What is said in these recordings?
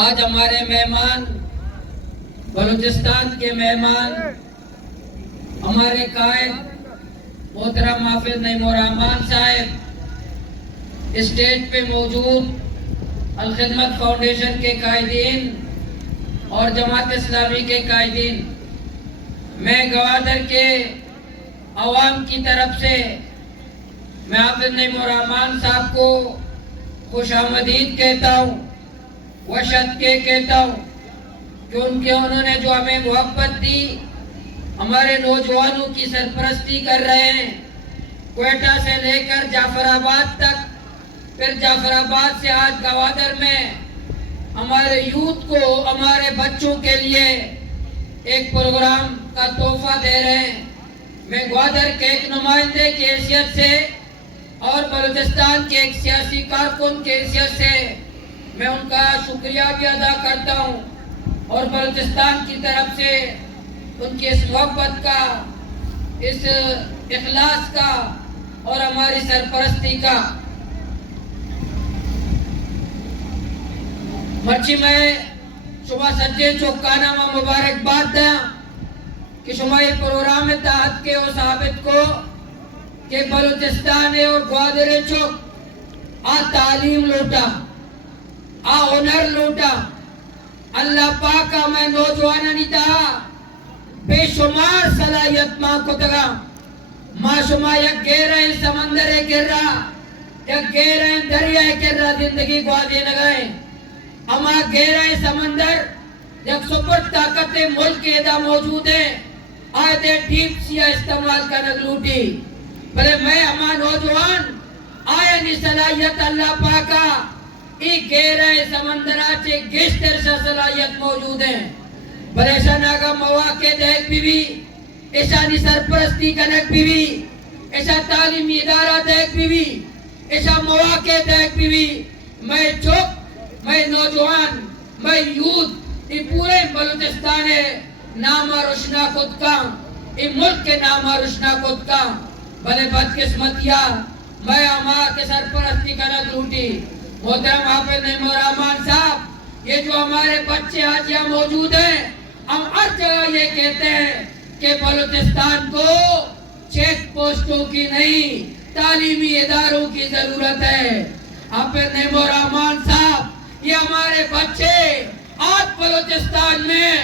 آج ہمارے مہمان بلوچستان کے مہمان ہمارے قائد محترم حافظ نعیم الرحمان صاحب، اسٹیج پہ موجود الخدمت فاؤنڈیشن کے قائدین اور جماعت اسلامی کے قائدین، میں گوادر کے عوام کی طرف سے میں حافظ نعیم الرحمان صاحب کو خوش آمدید کہتا ہوں، وشد کے کہتا ہوں کہ انہوں نے جو ہمیں محبت دی، ہمارے نوجوانوں کی سرپرستی کر رہے ہیں، کوئٹہ سے لے کر جعفر آباد تک، پھر جعفر آباد سے آج گوادر میں ہمارے یوتھ کو، ہمارے بچوں کے لیے ایک پروگرام کا تحفہ دے رہے ہیں۔ میں گوادر کے ایک نمائندے کی حیثیت سے اور بلوچستان کے ایک سیاسی کارکن کی حیثیت سے میں ان کا شکریہ بھی ادا کرتا ہوں، اور بلوچستان کی طرف سے ان کی اس محبت کا، اس اخلاص کا اور ہماری سرپرستی کا۔ مرچی میں شما سجے چوکانا میں مبارکباد دیا کہ شما یہ پروگرام تحت کے وہ ثابت کو کہ بلوچستان اور گوادر چوک آ تعلیم لوٹا، آ ہنر لوٹا۔ اللہ پاک میں نوجوانانی دا بے شمار صلاحیت ماں کو دگا، ماں شما یک گہرے سمندر گر رہا، یک گہرے دریا گر رہا زندگی گوادی نگائیں۔ اما گہرے سمندر یک سپر طاقت ملک ادا موجود ہے، آئے دے ڈیپ سیا استعمال کا نگلوٹی، بلے میں اما نوجوان آئے نی صلاحیت اللہ پاکا ایک گہرے سمندرات ایک گشتر سا صلاحیت موجود ہیں، بلے ایسا ناگا مواقع دیکھ بھی ایسا نی سرپرستی کنک بھی ایسا تعلیمی ادارہ دیکھ بھی ایسا مواقع دیکھ بھی میں چوک، میں نوجوان، میں یوتھ یہ پورے بلوچستان ہے نامہ روشنا خود کا، یہ ملک کے نامہ روشنا خود کا، بلے بدقسمتیا میں ہمارا کے سرپرستی کنک لوٹی۔ محترم حافظ نعیم الرحمان صاحب، یہ جو ہمارے بچے آج یہاں موجود ہیں، ہم ہر جگہ یہ کہتے ہیں کہ بلوچستان کو چیک پوسٹوں کی نہیں، تعلیمی اداروں کی ضرورت ہے۔ حافظ نعیم الرحمان صاحب، یہ ہمارے بچے آج بلوچستان میں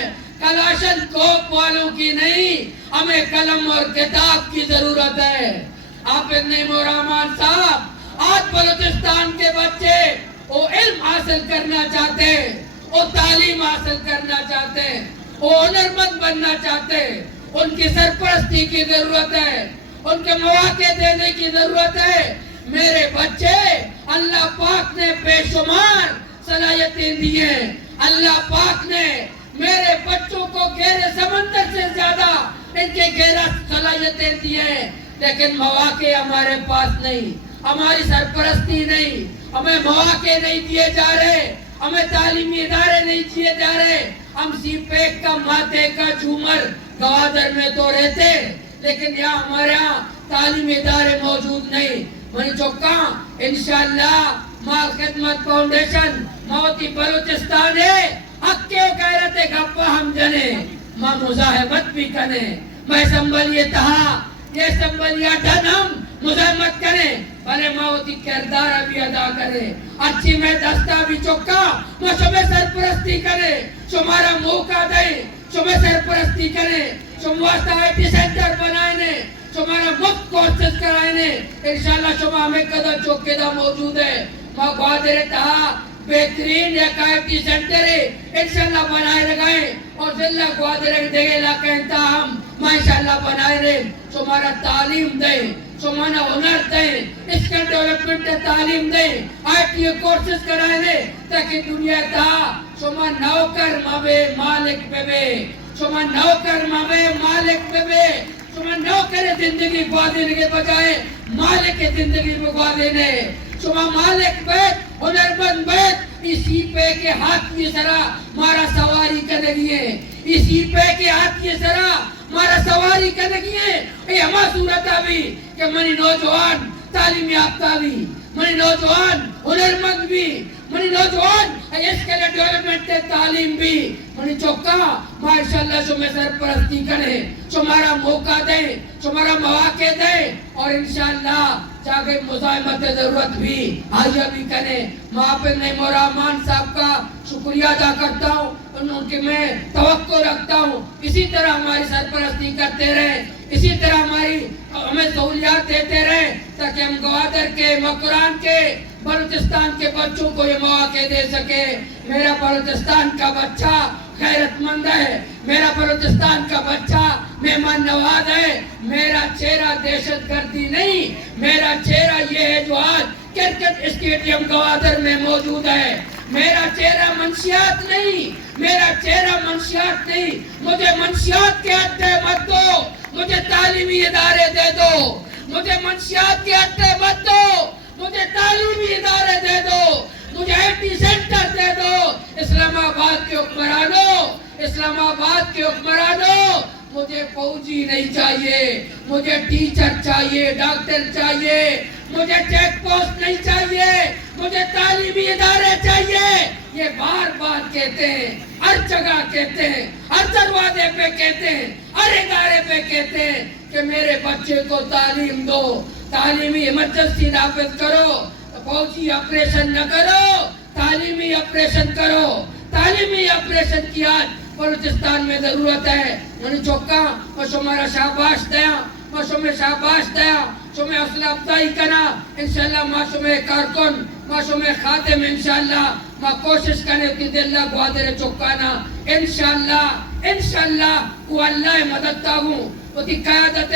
کلاشن کوپ والوں کی نہیں، ہمیں قلم اور کتاب کی ضرورت ہے۔ حافظ نعیم الرحمان صاحب، آج بلوچستان کے بچے وہ علم حاصل کرنا چاہتے ہیں، وہ تعلیم حاصل کرنا چاہتے ہیں، وہ ہنرمند بننا چاہتے ہیں، ان کی سرپرستی کی ضرورت ہے، ان کے مواقع دینے کی ضرورت ہے۔ میرے بچے اللہ پاک نے بے شمار صلاحیتیں دی ہیں، اللہ پاک نے میرے بچوں کو گہرے سمندر سے زیادہ ان کے گہرا صلاحیتیں دی ہیں، لیکن مواقع ہمارے پاس نہیں، ہماری سرپرستی نہیں، ہمیں مواقع نہیں دیے جا رہے، ہمیں تعلیمی ادارے نہیں دیے جا رہے۔ ہم سی پیک کا ماتے کا جھومر گوادر میں تو رہتے، لیکن یہاں ہمارے ہاں تعلیمی ادارے موجود نہیں۔ منی چوکا انشاءاللہ مال خدمت فاؤنڈیشن موتی بلوچستان ہے، حق کے غیرت گپا ہم جنے، ماں مزاحمت بھی کنے، میں سنبھلیے تہا یہ سنبھلیا ڈھن ہم مزاحمت کریں، بھلے موتی کردارہ بھی ادا کرے، اچھی میں دستہ بھی چکا، میں شمیں سرپرستی کرے، شمارا موقع دیں، شمیں سرپرستی کرے، شم واسطہ آئی سینٹر بنائنے، شمارا مفت کورسز کرائنے، انشاءاللہ شما ہمیں قدر چوکے دا موجود ہے۔ ماں گوادر تہا بہترین ایک آئی سینٹر ہے، انشاءاللہ بنائے لگائیں، اور ضلع گوادر دے علاقہ انتہام ماں انشاءاللہ بنائے رہے، شمارا تعلیم دیں، شمارا ہنر دیں، اس کا ڈیولپمنٹ تعلیم دیں، آئی کورسز کرائے دیں، تاکہ دنیا تہا شما نوکر مابے مالک پہ بے، شما نوکر مابے مالک پہ بے، شما نوکر زندگی گوادر کے بجائے مالک زندگی میں گوادر، شما مالک بیت ہنرمند بیت اسی پہ کے ہاتھ کی سرا مارا سواری کرنگی ہے، اسی پہ کے ہاتھ کی سرا مارا سواری کرنگی ہے۔ یہ ہما صورتہ بھی کہ منی نوجوان تعلیم یافتہ بھی، منی نوجوان ہنرمند بھی، منی نوجوان اس کے لئے ڈیولپمنٹ تعلیم بھی منی چوکا ماشاءاللہ شما سرپرستی کریں شمارا موقع دیں شمارا مواقع دیں اور انشاءاللہ چاہے مزاحمت ضرورت بھی آئیہ بھی کریں میں اپنے مورامان صاحب کا شکریہ ادا کرتا ہوں ان کے میں توقع رکھتا ہوں اسی طرح ہماری سرپرستی کرتے رہیں اسی طرح ہمیں سہولیات دیتے رہیں تاکہ ہم گوادر کے مکران کے بلوچستان کے بچوں کو یہ مواقع دے سکے میرا بلوچستان کا بچہ غیرت مند ہے میرا بلوچستان کا بچہ مہمان نواز ہے میرا چہرہ دہشت گردی نہیں میرا چہرہ یہ ہے جو آج کرکٹ اسٹیڈیم گوادر میں موجود ہے میرا چہرہ منشیات نہیں میرا چہرہ منشیات نہیں مجھے منشیات کے اڈے مت دو مجھے تعلیمی ادارے دے دو مجھے منشیات کے اڈے مت دو مجھے تعلیمی ادارے دے دو مجھے آئی سینٹر دے دو اسلام آباد کے حکمرانوں اسلام آباد کے حکمرانوں مجھے فوجی نہیں چاہیے مجھے ٹیچر چاہیے ڈاکٹر چاہیے مجھے چیک پوسٹ نہیں چاہیے مجھے تعلیمی ادارے چاہیے یہ بار بار کہتے ہیں ہر جگہ کہتے ہیں ہر دروازے پہ کہتے ہیں ہر ادارے پہ کہتے ہیں کہ میرے بچے کو تعلیم دو تعلیمی ایمرجنسی نافذ کرو فوجی آپریشن نہ کرو تعلیمی آپریشن کرو تعلیمی آپریشن کی آج بلوچستان میں ضرورت ہے منی چوکا میں شمارا شاباش دیا میں شمیں شاباش دیا شمیں حوصلہ افزائی کنا انشاءاللہ ما شمیں کارکن ما شمیں خادم انشاءاللہ ما کوشش کرنے کی دلہ گوادر چوکانا انشاءاللہ کو اللہ مدد تاگوں وتی قیادت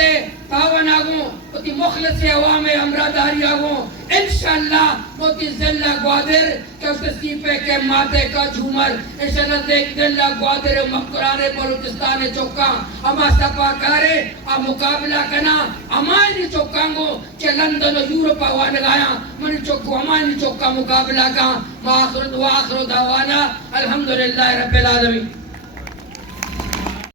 تعاون آگوں وتی مخلص عوام امراداری آگوں انشاءاللہ وتی ذلہ گوادر کہ اس سیپے کے مادے کا جھومر انشاءاللہ دیکھ ذلہ گوادر مقرانے بلوچستان چوکاں اما سپا کارے مقابلہ کنا ہماری چوکانگو کہ لندن و یورپ آوان گایا منی چوکو ہماری چوکا مقابلہ کا آخر دعوانا الحمدللہ رب العالمین